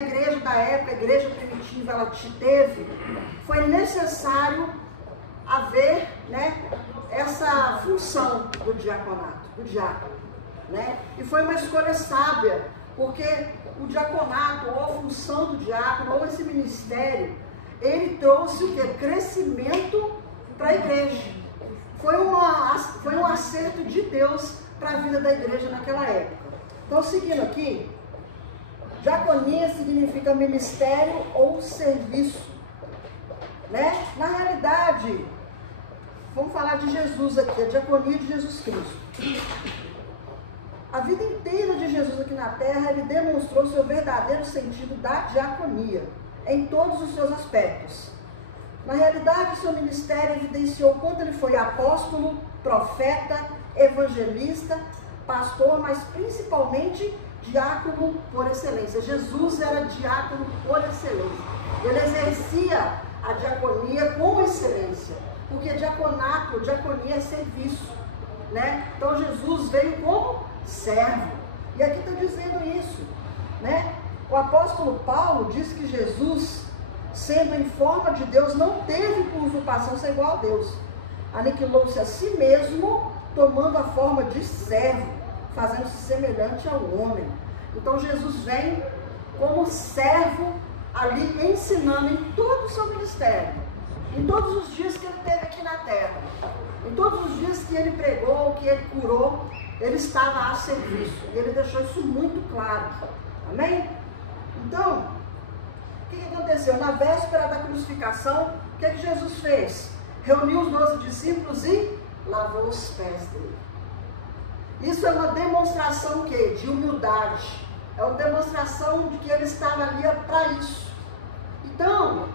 igreja da época, a igreja primitiva, ela teve, foi necessário haver, né, essa função do diaconato, do diácono, né? E foi uma escolha sábia, porque o diaconato, ou a função do diácono, ou esse ministério, ele trouxe o quê? Crescimento para a igreja. Foi um acerto de Deus para a vida da igreja naquela época. Então, seguindo aqui, diaconia significa ministério ou serviço, né? Na realidade, vamos falar de Jesus aqui, a diaconia de Jesus Cristo. A vida inteira de Jesus aqui na terra, ele demonstrou seu verdadeiro sentido da diaconia, em todos os seus aspectos. Na realidade, seu ministério evidenciou quanto ele foi apóstolo, profeta, evangelista, pastor, mas principalmente diácono por excelência. Jesus era diácono por excelência. Ele exercia a diaconia com excelência, porque diaconia é serviço, né? Então Jesus veio como servo. E aqui está dizendo isso, né? O apóstolo Paulo diz que Jesus, sendo em forma de Deus, não teve por usurpação ser igual a Deus. Aniquilou-se a si mesmo, tomando a forma de servo, fazendo-se semelhante ao homem. Então Jesus vem como servo ali, ensinando em todo o seu ministério, em todos os dias que ele teve aqui na terra, em todos os dias que ele pregou, que ele curou, ele estava a serviço. E ele deixou isso muito claro. Amém? Então, o que aconteceu? Na véspera da crucificação, o que Jesus fez? Reuniu os 12 discípulos e lavou os pés dele. Isso é uma demonstração de humildade. É uma demonstração de que ele estava ali para isso. Então,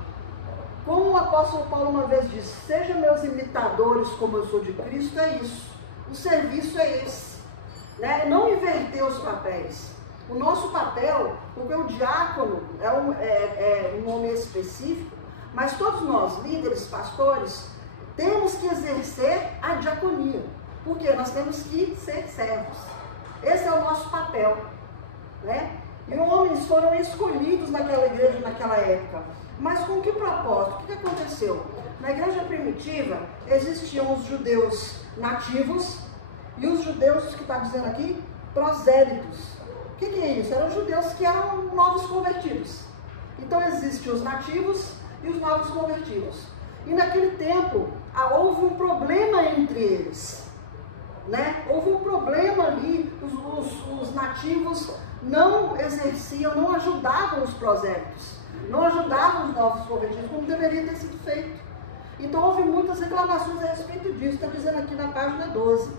como o apóstolo Paulo uma vez disse, sejam meus imitadores como eu sou de Cristo, é isso. O serviço é esse, né? Não inverter os papéis. O nosso papel, porque o diácono é um nome específico, mas todos nós, líderes, pastores, temos que exercer a diaconia, porque nós temos que ser servos. Esse é o nosso papel, né? E homens foram escolhidos naquela igreja, naquela época. Mas com que propósito? O que aconteceu? Na igreja primitiva, existiam os judeus nativos e os judeus, que está dizendo aqui, prosélitos. O que é isso? Eram judeus que eram novos convertidos. Então existem os nativos e os novos convertidos. E naquele tempo, houve um problema entre eles, né? Houve um problema ali, os nativos não exerciam, não ajudavam os prosélitos, não ajudavam os novos convertidos, como deveria ter sido feito. Então houve muitas reclamações a respeito disso, está dizendo aqui na página 12.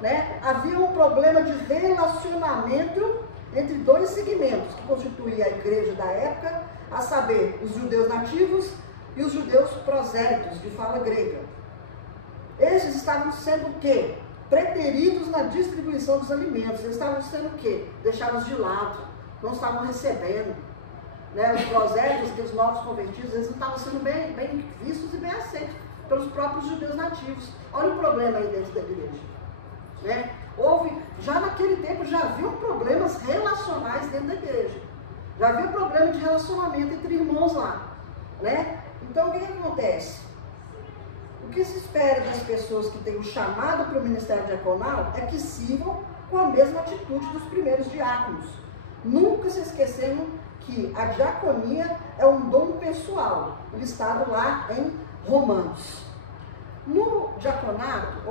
Né? Havia um problema de relacionamento entre dois segmentos que constituíam a igreja da época, a saber, os judeus nativos e os judeus prosélitos, de fala grega. Esses estavam sendo o quê? Preteridos na distribuição dos alimentos. Eles estavam sendo o quê? Deixados de lado, não estavam recebendo. Né? Os prosélitos, aqueles novos convertidos, eles não estavam sendo bem vistos e bem aceitos pelos próprios judeus nativos. Olha o problema aí dentro da igreja. Né? Já naquele tempo já haviam problemas relacionais dentro da igreja. Já havia problema de relacionamento entre irmãos lá. Né? Então o que acontece? O que se espera das pessoas que têm o chamado para o ministério diaconal é que sirvam com a mesma atitude dos primeiros diáconos. Nunca se esquecendo que a diaconia é um dom pessoal, listado lá em Romanos. No diaconato,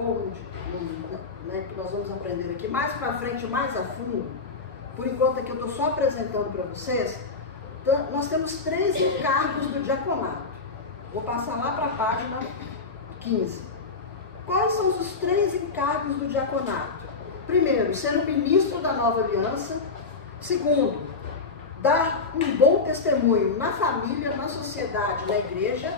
né, que nós vamos aprender aqui mais para frente, mais a fundo, por enquanto aqui eu estou só apresentando para vocês, nós temos 3 encargos do diaconato. Vou passar lá para a página 15. Quais são os 3 encargos do diaconato? Primeiro, ser o ministro da nova aliança. Segundo, dar um bom testemunho na família, na sociedade, na igreja,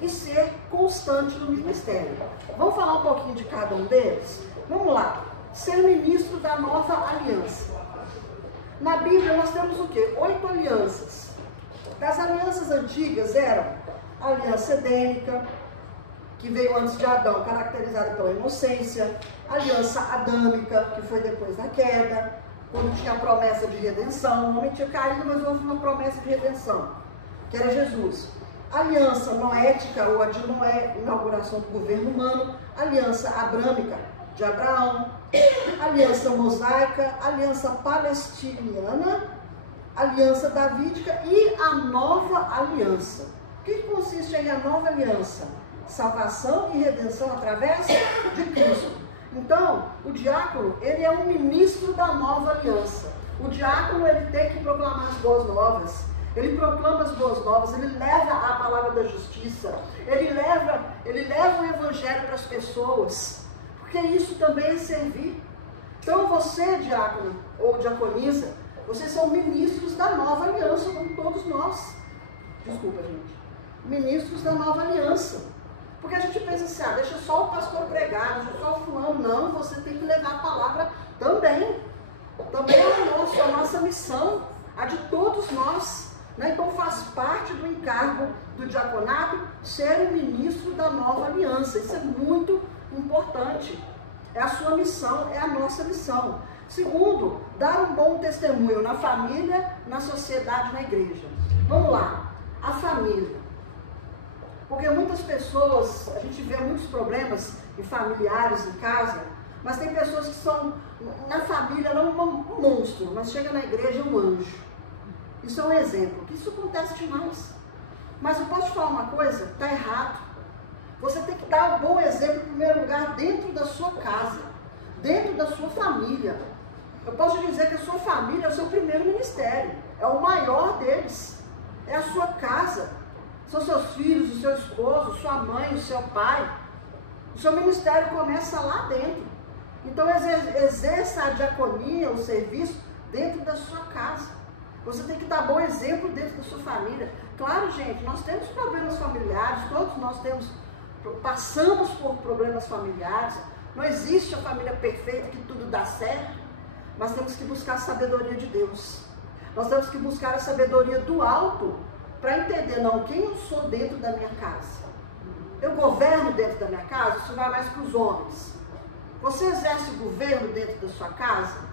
e ser constante no ministério. Vamos falar um pouquinho de cada um deles? Vamos lá. Ser ministro da nova aliança. Na Bíblia nós temos o quê? 8 alianças. As alianças antigas eram a aliança edênica, que veio antes de Adão, caracterizada pela inocência, a aliança adâmica, que foi depois da queda, quando tinha a promessa de redenção. O homem tinha caído, mas houve uma promessa de redenção, que era Jesus. Aliança noética, ou a de Noé, inauguração do governo humano. Aliança abrâmica, de Abraão. Aliança mosaica, aliança palestiniana, aliança davídica e a nova aliança. O que consiste aí a nova aliança? Salvação e redenção através de Cristo. Então, o diácono, ele é um ministro da nova aliança. O diácono, ele tem que proclamar as boas novas. Ele proclama as boas novas, ele leva a palavra da justiça, ele leva o evangelho para as pessoas, porque isso também é servir. Então você, diácono ou diaconisa, vocês são ministros da nova aliança, como todos nós. Desculpa, gente. Ministros da nova aliança. Porque a gente pensa assim, deixa só o pastor pregar, deixa só o fulano. Não, você tem que levar a palavra também. Também é a nossa missão, a de todos nós. Então faz parte do encargo do diaconato ser o ministro da nova aliança. Isso é muito importante. É a sua missão, é a nossa missão. Segundo, dar um bom testemunho na família, na sociedade, na igreja. Vamos lá, a família. Porque muitas pessoas, a gente vê muitos problemas em familiares, em casa, mas tem pessoas que são, na família, não um monstro, mas chega na igreja um anjo. Isso é um exemplo, que isso acontece demais. Mas eu posso te falar uma coisa? Está errado. Você tem que dar um bom exemplo, em primeiro lugar, dentro da sua casa, dentro da sua família. Eu posso te dizer que a sua família é o seu primeiro ministério, é o maior deles, é a sua casa. São seus filhos, o seu esposo, sua mãe, o seu pai. O seu ministério começa lá dentro. Então exerça a diaconia, o serviço, dentro da sua casa. Você tem que dar bom exemplo dentro da sua família. Claro, gente, nós temos problemas familiares, todos nós passamos por problemas familiares. Não existe a família perfeita que tudo dá certo. Mas temos que buscar a sabedoria de Deus. Nós temos que buscar a sabedoria do alto para entender, não, quem eu sou dentro da minha casa. Eu governo dentro da minha casa, isso vai mais para os homens. Você exerce governo dentro da sua casa?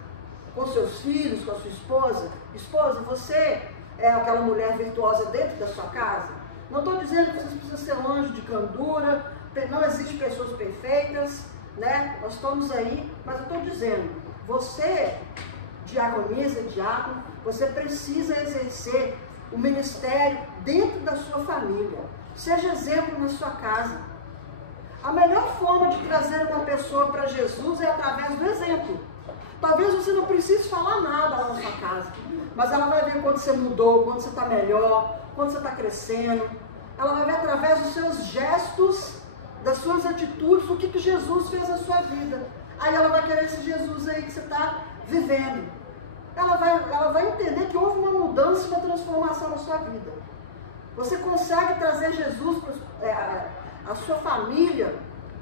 Com seus filhos, com a sua esposa? Esposa, você é aquela mulher virtuosa dentro da sua casa? Não estou dizendo que você precisa ser um anjo de candura, não existem pessoas perfeitas, né? Nós estamos aí, mas eu estou dizendo, você, diaconisa, diácono, você precisa exercer o ministério dentro da sua família. Seja exemplo na sua casa. A melhor forma de trazer uma pessoa para Jesus é através do exemplo. Talvez você não precise falar nada lá na sua casa, mas ela vai ver quando você mudou, quando você está melhor, quando você está crescendo. Ela vai ver através dos seus gestos, das suas atitudes, o que Jesus fez na sua vida. Aí ela vai querer esse Jesus aí que você está vivendo. Ela vai entender que houve uma mudança, uma transformação na sua vida. Você consegue trazer Jesus para a sua família,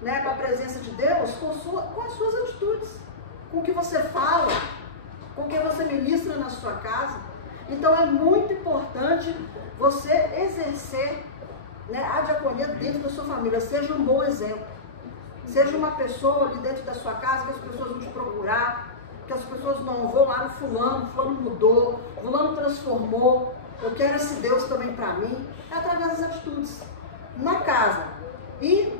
né, para a presença de Deus, com as suas atitudes. Com o que você fala, com o que você ministra na sua casa. Então é muito importante você exercer, né, a diaconia dentro da sua família. Seja um bom exemplo. Seja uma pessoa ali dentro da sua casa que as pessoas vão te procurar, que as pessoas não vão lá no fulano mudou, fulano transformou, eu quero esse Deus também para mim. É através das atitudes. Na casa e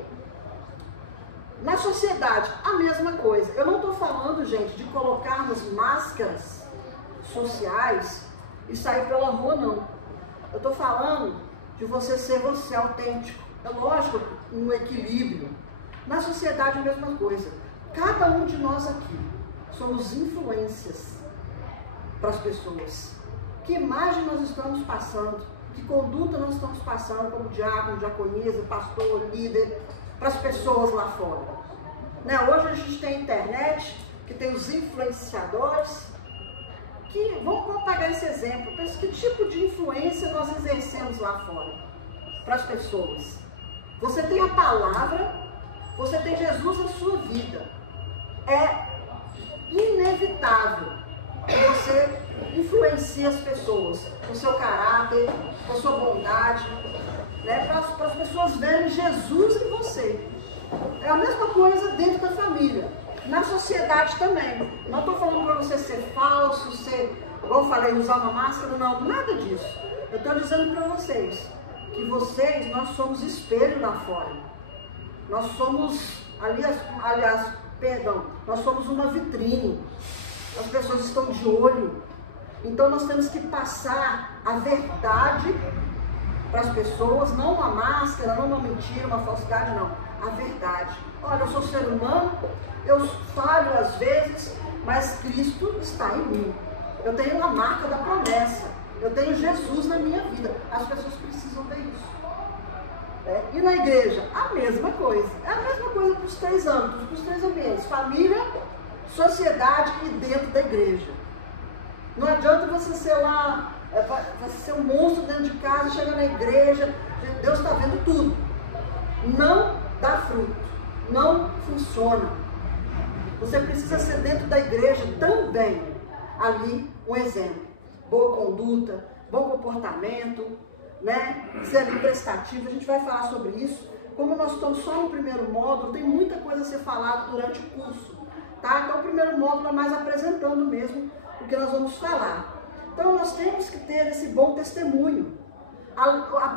na sociedade, a mesma coisa. Eu não estou falando, gente, de colocarmos máscaras sociais e sair pela rua, não. Eu estou falando de você ser você autêntico. É lógico, um equilíbrio. Na sociedade, a mesma coisa. Cada um de nós aqui somos influências para as pessoas. Que imagem nós estamos passando? Que conduta nós estamos passando como diácono, diaconisa, pastor, líder, para as pessoas lá fora. Né? Hoje a gente tem a internet, que tem os influenciadores, que vamos pegar esse exemplo. Pensa que tipo de influência nós exercemos lá fora para as pessoas. Você tem a palavra, você tem Jesus na sua vida. É inevitável que você influencie as pessoas com o seu caráter, com a sua bondade, né, para as pessoas verem Jesus em você. É a mesma coisa dentro da família. na sociedade também. Não estou falando para você ser falso, igual eu falei, usar uma máscara, não, nada disso. Eu estou dizendo para vocês que nós somos espelho lá fora. Nós somos, nós somos uma vitrine. As pessoas estão de olho. Então nós temos que passar a verdade para as pessoas, não uma máscara, não uma mentira, uma falsidade, não. A verdade. Olha, eu sou ser humano, eu falho às vezes, mas Cristo está em mim. Eu tenho a marca da promessa. Eu tenho Jesus na minha vida. As pessoas precisam ver isso. E na igreja, a mesma coisa. É a mesma coisa para os 3 âmbitos, para os 3 ambientes. Família, sociedade e dentro da igreja. Não adianta você ser lá, você ser um monstro dentro de casa, chegar na igreja, Deus está vendo tudo. Não dá fruto, não funciona. Você precisa ser dentro da igreja também, ali um exemplo. Boa conduta, bom comportamento, né? Ser ali prestativo, a gente vai falar sobre isso. Como nós estamos só no primeiro módulo, tem muita coisa a ser falada durante o curso. Tá? Então o primeiro módulo é mais apresentando mesmo o que nós vamos falar. Então nós temos que ter esse bom testemunho.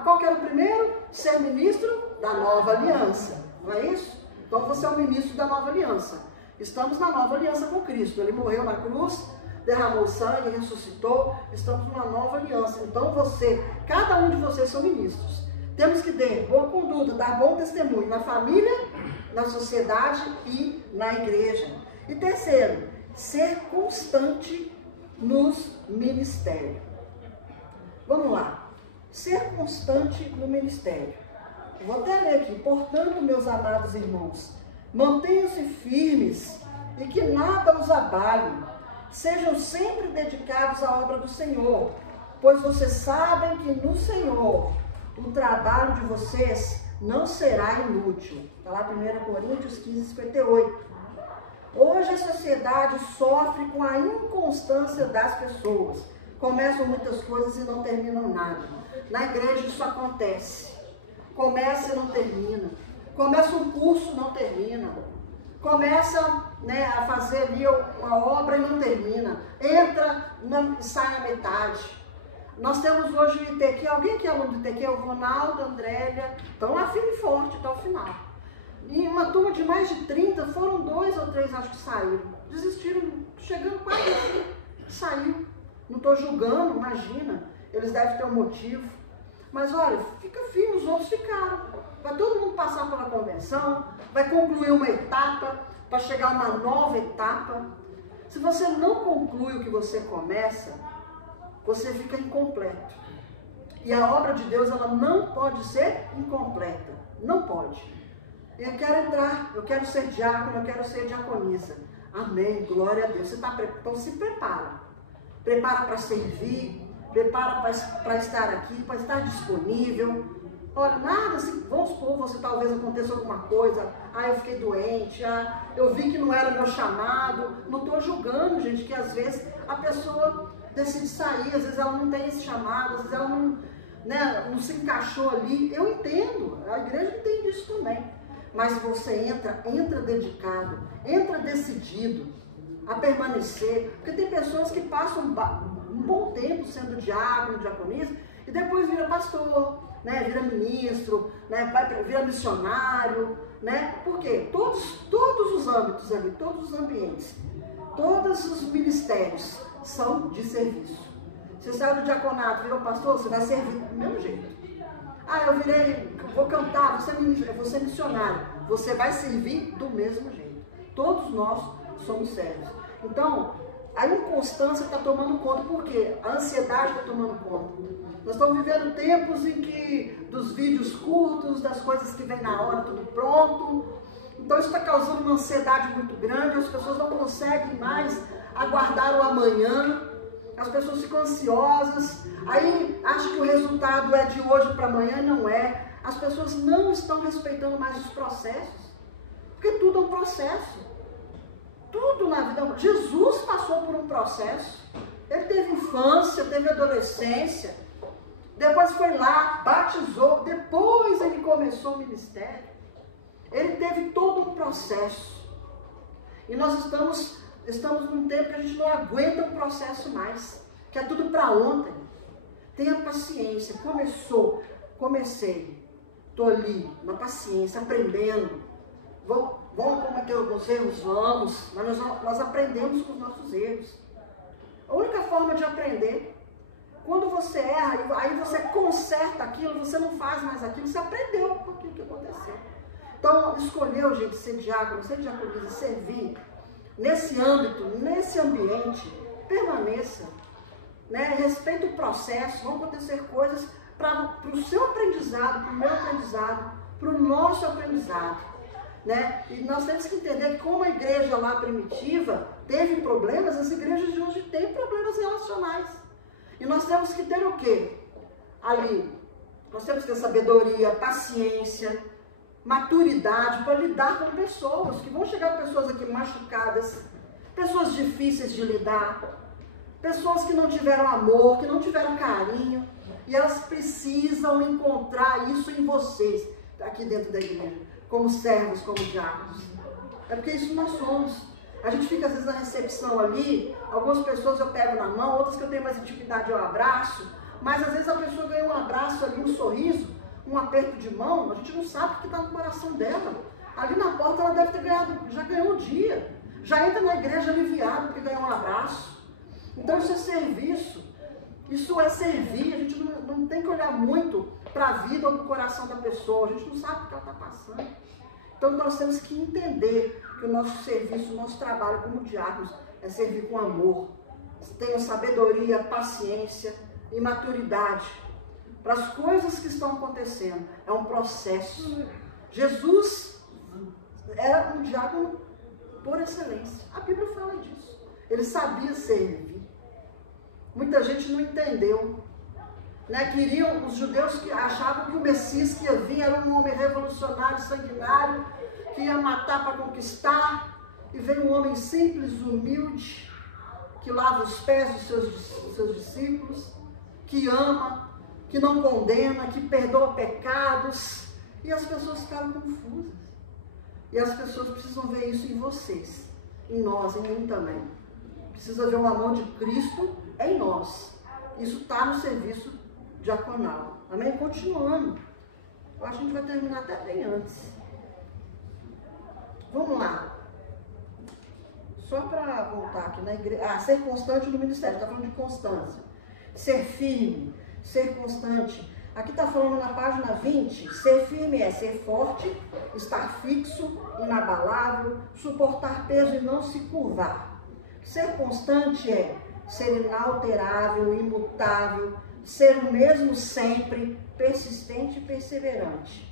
Qual que era o primeiro? Ser ministro da nova aliança. Não é isso? Então você é o ministro da nova aliança. Estamos na nova aliança com Cristo. Ele morreu na cruz, derramou sangue, ressuscitou. Estamos numa nova aliança. Então cada um de vocês são ministros. Temos que ter boa conduta, dar bom testemunho na família, na sociedade e na igreja. E terceiro, ser constante nos ministérios. Vamos lá. Ser constante no ministério. Vou até ler aqui. Portanto, meus amados irmãos, mantenham-se firmes e que nada os abale. Sejam sempre dedicados à obra do Senhor, pois vocês sabem que no Senhor o trabalho de vocês não será inútil. Está lá 1 Coríntios 15, 58. Hoje a sociedade sofre com a inconstância das pessoas. Começam muitas coisas e não terminam nada. Na igreja isso acontece. Começa e não termina. Começa um curso e não termina. Começa a fazer ali uma obra e não termina. Entra e sai na metade. Nós temos hoje o ITQ. Alguém que é aluno do ITQ? O Ronaldo, a Andrélia. Estão lá firme e forte até o final. E uma turma de mais de 30, foram 2 ou 3, acho que saíram. Desistiram, chegando quase assim, saiu. Não estou julgando, imagina. Eles devem ter um motivo. Mas olha, fica firme, os outros ficaram. Vai todo mundo passar pela convenção, vai concluir uma etapa, para chegar a uma nova etapa. Se você não conclui o que você começa, você fica incompleto. E a obra de Deus, ela não pode ser incompleta. Não pode. Eu quero entrar, eu quero ser diácono, eu quero ser diaconisa. Amém, glória a Deus. Então se prepara. Prepara para servir, prepara para estar aqui, para estar disponível. Olha, nada assim, vamos supor, você talvez aconteça alguma coisa. Eu fiquei doente, eu vi que não era meu chamado. Não estou julgando, gente, que às vezes a pessoa decide sair, às vezes ela não tem esse chamado, às vezes ela não se encaixou ali. Eu entendo, a igreja entende isso também. Mas você entra dedicado, entra decidido a permanecer. Porque tem pessoas que passam um bom tempo sendo diácono, diaconisa, e depois vira pastor, vira ministro, vira missionário. Por quê? Todos os âmbitos ali, todos os ambientes, todos os ministérios são de serviço. Você saiu do diaconato, virou pastor, você vai servir do mesmo jeito. Vou cantar, vou ser missionário. Você vai servir do mesmo jeito. Todos nós somos sérios. Então, a inconstância está tomando conta. Por quê? A ansiedade está tomando conta. Nós estamos vivendo tempos em que, dos vídeos curtos, das coisas que vem na hora, tudo pronto. Então, isso está causando uma ansiedade muito grande. As pessoas não conseguem mais aguardar o amanhã. As pessoas ficam ansiosas, aí acham que o resultado é de hoje para amanhã, não é. As pessoas não estão respeitando mais os processos, porque tudo é um processo. Tudo na vida. Jesus passou por um processo. Ele teve infância, teve adolescência, depois foi lá, batizou, depois ele começou o ministério. Ele teve todo um processo. E nós estamos num tempo que a gente não aguenta o processo mais, que é tudo para ontem. Tenha paciência. Comecei, estou ali, na paciência, aprendendo. Vamos cometer alguns erros? Vamos, mas nós aprendemos com os nossos erros. A única forma de aprender, quando você erra, aí você conserta aquilo, você não faz mais aquilo, você aprendeu com aquilo que aconteceu. Então, escolheu, gente, ser diácono, ser diaconisa, servir, nesse âmbito, nesse ambiente, permaneça, né? Respeita o processo, vão acontecer coisas para o seu aprendizado, para o meu aprendizado, para o nosso aprendizado, né? E nós temos que entender que como a igreja lá primitiva teve problemas, as igrejas de hoje têm problemas relacionais. E nós temos que ter o quê? Ali, nós temos que ter sabedoria, paciência, maturidade para lidar com pessoas, que vão chegar pessoas aqui machucadas, pessoas difíceis de lidar, pessoas que não tiveram amor, que não tiveram carinho, e elas precisam encontrar isso em vocês, aqui dentro da igreja, como servos, como diáconos. É porque isso nós somos. A gente fica às vezes na recepção ali, algumas pessoas eu pego na mão, outras que eu tenho mais intimidade eu abraço, mas às vezes a pessoa ganha um abraço ali, um sorriso, um aperto de mão, a gente não sabe o que está no coração dela. Ali na porta ela deve ter ganhado, já ganhou um dia, já entra na igreja aliviada porque ganhou um abraço. Então isso é serviço, isso é servir. A gente não tem que olhar muito para a vida ou para o coração da pessoa, a gente não sabe o que ela está passando. Então nós temos que entender que o nosso serviço, o nosso trabalho como diáconos é servir com amor. Tenha sabedoria, paciência e maturidade para as coisas que estão acontecendo. É um processo. Jesus era um diácono por excelência. A Bíblia fala disso. Ele sabia servir. Muita gente não entendeu. Né? Queriam, os judeus que achavam que o Messias que ia vir era um homem revolucionário, sanguinário, que ia matar para conquistar. E veio um homem simples, humilde, que lava os pés dos seus discípulos, que ama, que não condena, que perdoa pecados. E as pessoas ficaram confusas. E as pessoas precisam ver isso em vocês, em nós, em mim também. Precisa ver uma mão de Cristo em nós. Isso está no serviço diaconal. Amém? Continuando. Eu acho que a gente vai terminar até bem antes. Vamos lá. Só para voltar aqui na igreja. Ser constante no ministério. Está falando de constância. Ser firme, ser constante. Aqui está falando na página 20, ser firme é ser forte, estar fixo, inabalável, suportar peso e não se curvar. Ser constante é ser inalterável, imutável, ser o mesmo sempre, persistente e perseverante.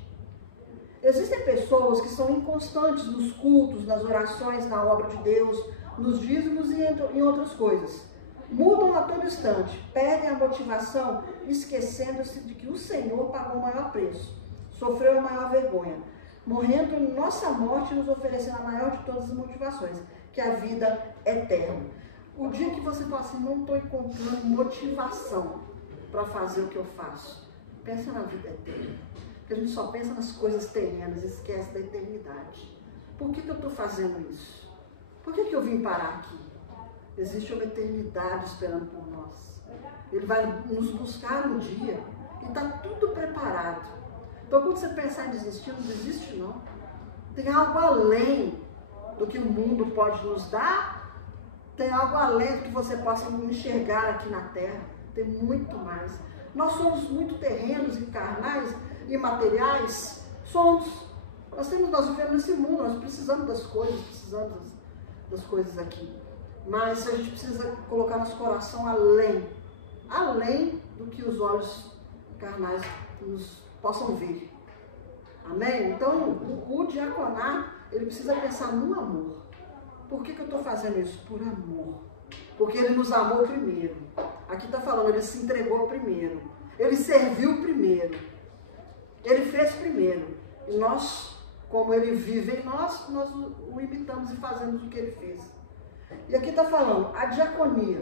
Existem pessoas que são inconstantes nos cultos, nas orações, na obra de Deus, nos dízimos e em outras coisas. Mudam a todo instante, perdem a motivação, esquecendo-se de que o Senhor pagou o maior preço, sofreu a maior vergonha, morrendo em nossa morte e nos oferecendo a maior de todas as motivações, que é a vida eterna. O dia que você fala assim, não estou encontrando motivação para fazer o que eu faço, pensa na vida eterna. Porque a gente só pensa nas coisas terrenas e esquece da eternidade. Por que eu estou fazendo isso? Por que eu vim parar aqui? Existe uma eternidade esperando por nós. Ele vai nos buscar um dia e está tudo preparado. Então, quando você pensar em desistir, não desiste não. Tem algo além do que o mundo pode nos dar. Tem algo além do que você possa enxergar aqui na terra. Tem muito mais. Nós somos muito terrenos e carnais e materiais. Somos. Nós vivemos nesse mundo, nós precisamos das coisas, precisamos das coisas aqui. Mas a gente precisa colocar nosso coração além do que os olhos carnais nos possam ver. Amém? Então, o diaconato, ele precisa pensar no amor. Por que eu estou fazendo isso? Por amor. Porque ele nos amou primeiro. Aqui está falando, ele se entregou primeiro. Ele serviu primeiro. Ele fez primeiro. E nós, como ele vive em nós o imitamos e fazemos o que ele fez. E aqui está falando, a diaconia,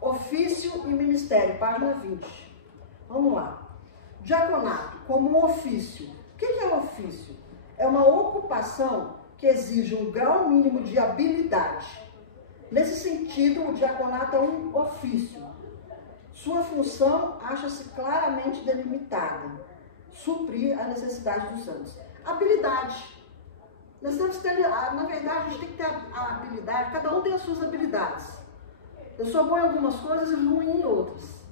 ofício e ministério, página 20. Vamos lá. Diaconato, como um ofício. O que é ofício? É uma ocupação que exige um grau mínimo de habilidade. Nesse sentido, o diaconato é um ofício. Sua função acha-se claramente delimitada: suprir a necessidade dos santos. Habilidade. Nós temos que ter, na verdade, a gente tem que ter a habilidade, cada um tem as suas habilidades. Eu sou boa em algumas coisas e ruim em outras.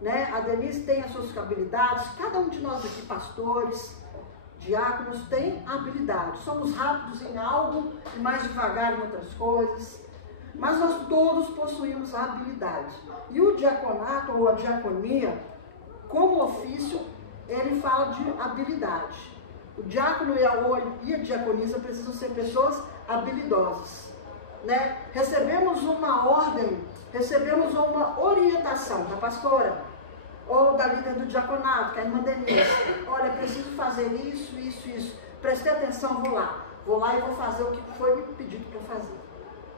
Né? A Denise tem as suas habilidades, cada um de nós aqui, pastores, diáconos, tem habilidade. Somos rápidos em algo e mais devagar em outras coisas. Mas nós todos possuímos a habilidade. E o diaconato ou a diaconia, como ofício, ele fala de habilidade. O diácono e a diaconisa precisam ser pessoas habilidosas. Né? Recebemos uma ordem, recebemos uma orientação da pastora ou da líder do diaconato, que é a irmã Denise. Olha, preciso fazer isso, isso, isso. Prestei atenção, vou lá. Vou lá e vou fazer o que foi me pedido para fazer.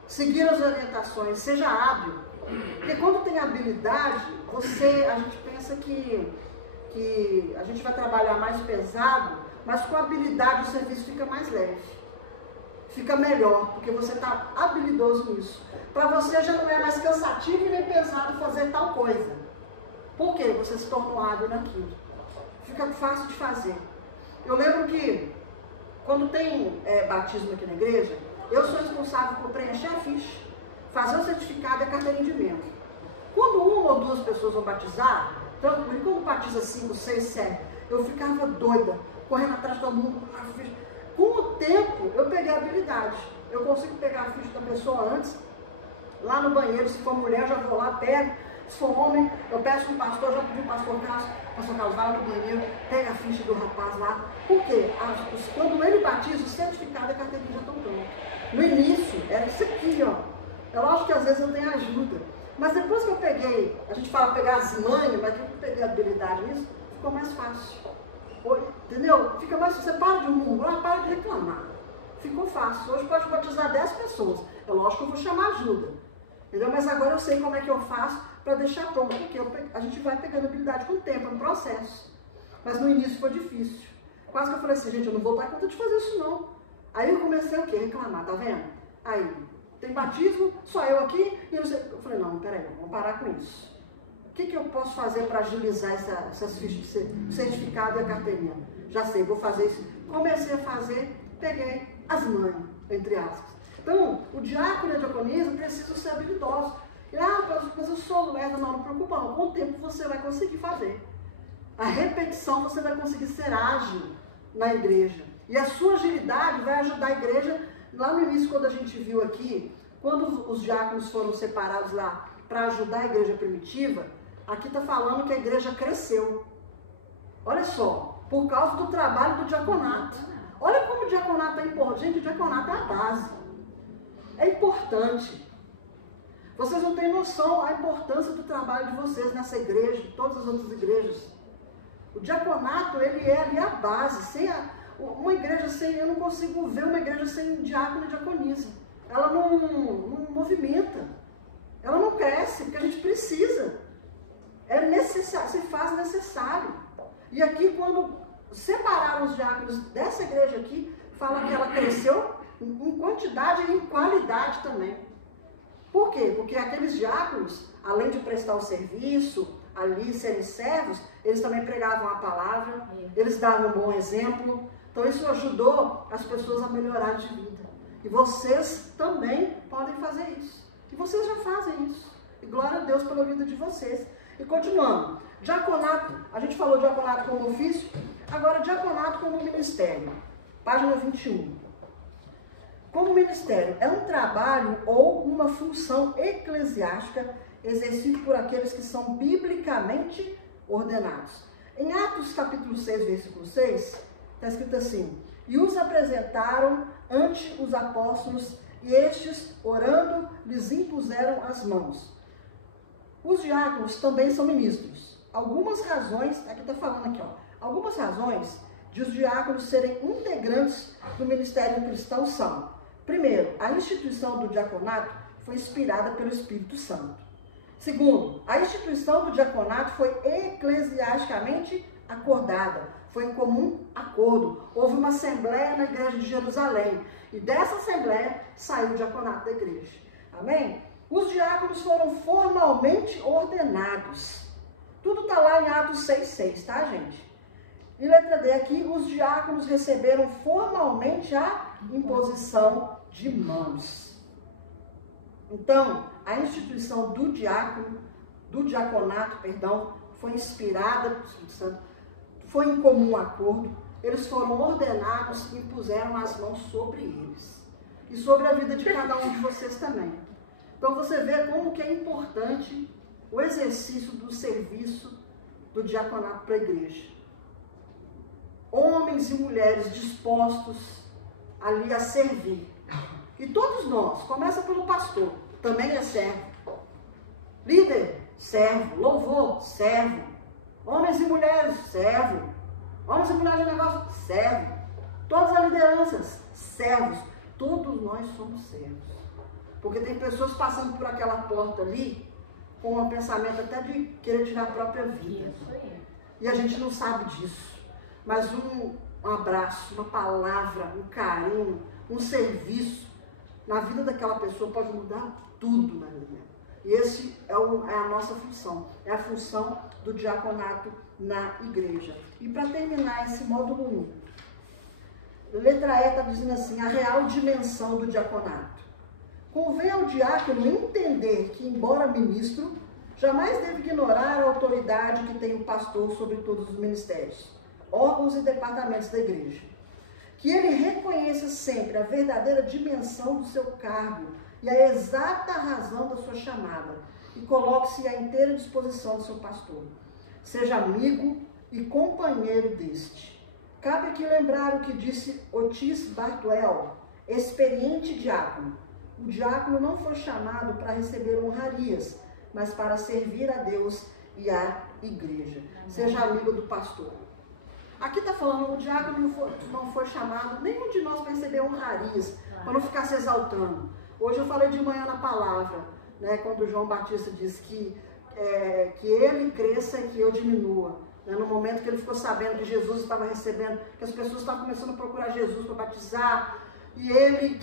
Seguir as orientações, seja hábil. Porque quando tem habilidade, a gente pensa que a gente vai trabalhar mais pesado, mas com habilidade o serviço fica mais leve. Fica melhor, porque você está habilidoso nisso. Para você já não é mais cansativo e nem pesado fazer tal coisa. Por quê? Você se tornou hábil naquilo. Fica fácil de fazer. Eu lembro que, quando tem batismo aqui na igreja, eu sou responsável por preencher a ficha, fazer o certificado e a carteirinha de membro. Quando uma ou duas pessoas vão batizar, tranquilo, quando batiza 5, 6, 7, eu ficava doida, correndo atrás de todo mundo. Com o tempo, eu peguei a habilidade. Eu consigo pegar a ficha da pessoa antes, lá no banheiro. Se for mulher, eu já vou lá, pego. Se for homem, eu peço um pastor, já pedi o pastor Carlos, vai lá no banheiro, pega a ficha do rapaz lá. Por quê? Quando ele batiza, o certificado e a carteirinha já estão prontos. No início, era isso aqui, ó. É lógico que às vezes eu tenho ajuda. Mas depois que eu peguei, a gente fala pegar as manhas, mas que eu peguei a habilidade nisso, ficou mais fácil. Entendeu? Fica mais, você para de murmurar, para de reclamar. Ficou fácil. Hoje pode batizar 10 pessoas. É lógico que eu vou chamar ajuda. Entendeu? Mas agora eu sei como é que eu faço para deixar pronto. Porque a gente vai pegando habilidade com o tempo, é um processo. Mas no início foi difícil. Quase que eu falei assim, gente, eu não vou dar conta de fazer isso não. Aí eu comecei o quê? Reclamar, tá vendo? Aí, tem batismo, só eu aqui, e eu falei, não, peraí, vamos parar com isso. O que eu posso fazer para agilizar essas fichas de certificado e a carteirinha? Já sei, vou fazer isso. Comecei a fazer, peguei as mães, entre aspas. Então, o diácono e a diaconisa precisam ser habilidosos. Mas eu sou lerda, não preocupa não. Com o tempo você vai conseguir fazer. A repetição você vai conseguir ser ágil na igreja. E a sua agilidade vai ajudar a igreja. Lá no início, quando a gente viu aqui, quando os diáconos foram separados lá para ajudar a igreja primitiva, aqui está falando que a igreja cresceu. Olha só, por causa do trabalho do diaconato. Olha como o diaconato é importante. Gente, o diaconato é a base. É importante. Vocês não têm noção da importância do trabalho de vocês nessa igreja, de todas as outras igrejas. O diaconato, ele é ali a base. Uma igreja sem, eu não consigo ver uma igreja sem diácono e diaconisa. Ela não movimenta. Ela não cresce, porque a gente precisa. É necessário, se faz necessário. E aqui, quando separaram os diáconos dessa igreja aqui, fala que ela cresceu em quantidade e em qualidade também. Por quê? Porque aqueles diáconos, além de prestar o serviço, ali serem servos, eles também pregavam a palavra, eles davam um bom exemplo. Então isso ajudou as pessoas a melhorar de vida. E vocês também podem fazer isso. E vocês já fazem isso. E glória a Deus pela vida de vocês. E continuando, diaconato, a gente falou diaconato como ofício, agora diaconato como ministério. Página 21. Como ministério, é um trabalho ou uma função eclesiástica exercido por aqueles que são biblicamente ordenados. Em Atos capítulo 6, versículo 6, está escrito assim: e os apresentaram ante os apóstolos, e estes, orando, lhes impuseram as mãos. Os diáconos também são ministros. Algumas razões, aqui está falando aqui, ó, algumas razões de os diáconos serem integrantes do ministério cristão são: primeiro, a instituição do diaconato foi inspirada pelo Espírito Santo. Segundo, a instituição do diaconato foi eclesiasticamente acordada, foi em comum acordo. Houve uma assembleia na igreja de Jerusalém. E dessa assembleia saiu o diaconato da igreja. Amém? Os diáconos foram formalmente ordenados. Tudo está lá em Atos 6,6, tá, gente? E letra D aqui, os diáconos receberam formalmente a imposição de mãos. Então, a instituição do diaconato, foi inspirada por Espírito Santo, foi em comum acordo, eles foram ordenados e puseram as mãos sobre eles. E sobre a vida de cada um de vocês também. Então você vê como que é importante o exercício do serviço do diaconato para a igreja. Homens e mulheres dispostos ali a servir. E todos nós, começa pelo pastor, também é servo. Líder, servo. Louvor, servo. Homens e mulheres, servo. Homens e mulheres de negócio, servo. Todas as lideranças, servos. Todos nós somos servos. Porque tem pessoas passando por aquela porta ali com um pensamento até de querer tirar a própria vida. E a gente não sabe disso. Mas um abraço, uma palavra, um carinho, um serviço na vida daquela pessoa pode mudar tudo na vida dela. E esse é a nossa função. É a função do diaconato na igreja. E para terminar esse módulo 1, letra E está dizendo assim, a real dimensão do diaconato. Convém ao diácono entender que, embora ministro, jamais deve ignorar a autoridade que tem o pastor sobre todos os ministérios, órgãos e departamentos da igreja. Que ele reconheça sempre a verdadeira dimensão do seu cargo e a exata razão da sua chamada e coloque-se à inteira disposição do seu pastor. Seja amigo e companheiro deste. Cabe aqui lembrar o que disse Otis Bartuel, experiente diácono. O diácono não foi chamado para receber honrarias, mas para servir a Deus e à igreja. Seja amigo do pastor. Aqui está falando, o diácono não foi chamado, nenhum de nós para receber honrarias, para não ficar se exaltando. Hoje eu falei de manhã na palavra, né, quando João Batista disse que ele cresça e que eu diminua. Né, no momento que ele ficou sabendo que Jesus estava recebendo, que as pessoas estavam começando a procurar Jesus para batizar, e ele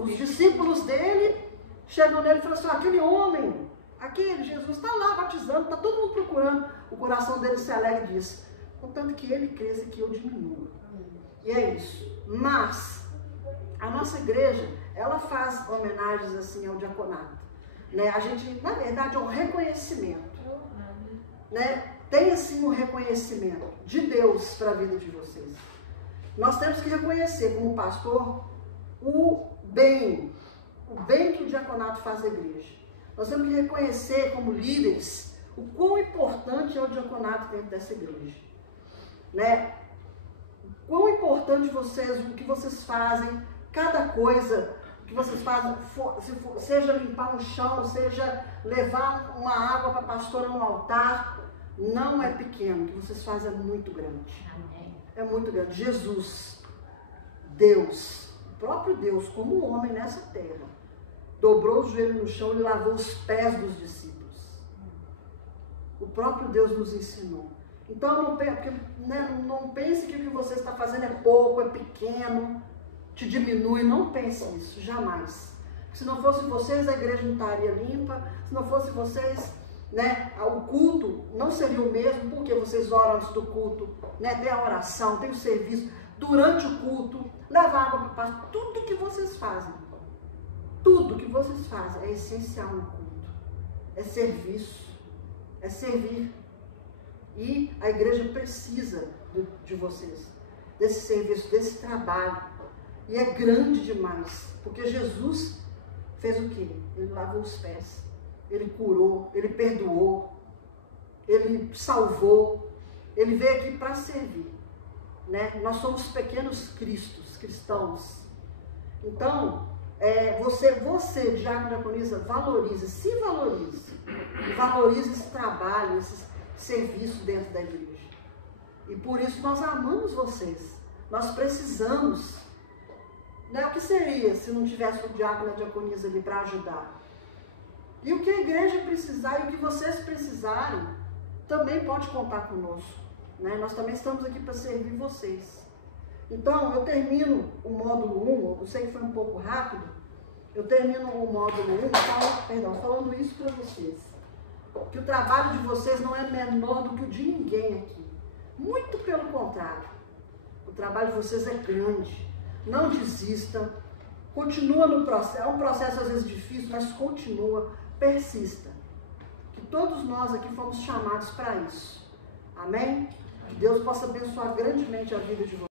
os discípulos dele chegam nele e falam assim, aquele homem, aquele Jesus está lá batizando, está todo mundo procurando. O coração dele se alegra e diz, contanto que ele cresça e que eu diminua. E é isso. Mas a nossa igreja, ela faz homenagens assim ao diaconato. Né? A gente, na verdade, é um reconhecimento. Né? Tem assim um reconhecimento de Deus para a vida de vocês. Nós temos que reconhecer como pastor o bem que o diaconato faz à igreja. Nós temos que reconhecer como líderes o quão importante é o diaconato dentro dessa igreja. Né? Quão importante o que vocês fazem, cada coisa que vocês fazem, seja limpar um chão, seja levar uma água para a pastora no altar, não é pequeno, o que vocês fazem é muito grande. É muito grande. Jesus, Deus, o próprio Deus, como um homem nessa terra, dobrou os joelhos no chão e lavou os pés dos discípulos. O próprio Deus nos ensinou. Então, não pense que o que você está fazendo é pouco, é pequeno, te diminui. Não pense isso, jamais. Se não fosse vocês, a igreja não estaria limpa. Se não fosse vocês, né, o culto não seria o mesmo, porque vocês oram antes do culto, né, tem a oração, tem o serviço, durante o culto, levar água para o pastor, tudo que vocês fazem é essencial no culto, é serviço, é servir. E a igreja precisa de vocês, desse serviço, desse trabalho. E é grande demais, porque Jesus fez o quê? Ele lavou os pés, ele curou, ele perdoou, ele salvou, ele veio aqui para servir. Né? Nós somos pequenos cristãos. Então, você, diácono e diaconisa, se valorize. E valorize esse trabalho, esse serviço dentro da igreja. E por isso nós amamos vocês. Nós precisamos. Né? O que seria se não tivesse o diácono e a diaconisa ali para ajudar? E o que a igreja precisar e o que vocês precisarem, também pode contar conosco, né? Nós também estamos aqui para servir vocês. Então, eu termino o módulo 1, eu sei que foi um pouco rápido, eu termino o módulo 1, falando isso para vocês, que o trabalho de vocês não é menor do que o de ninguém aqui. Muito pelo contrário, o trabalho de vocês é grande. Não desista, continua no processo, é um processo às vezes difícil, mas continua, persista. Que todos nós aqui fomos chamados para isso. Amém? Que Deus possa abençoar grandemente a vida de vocês.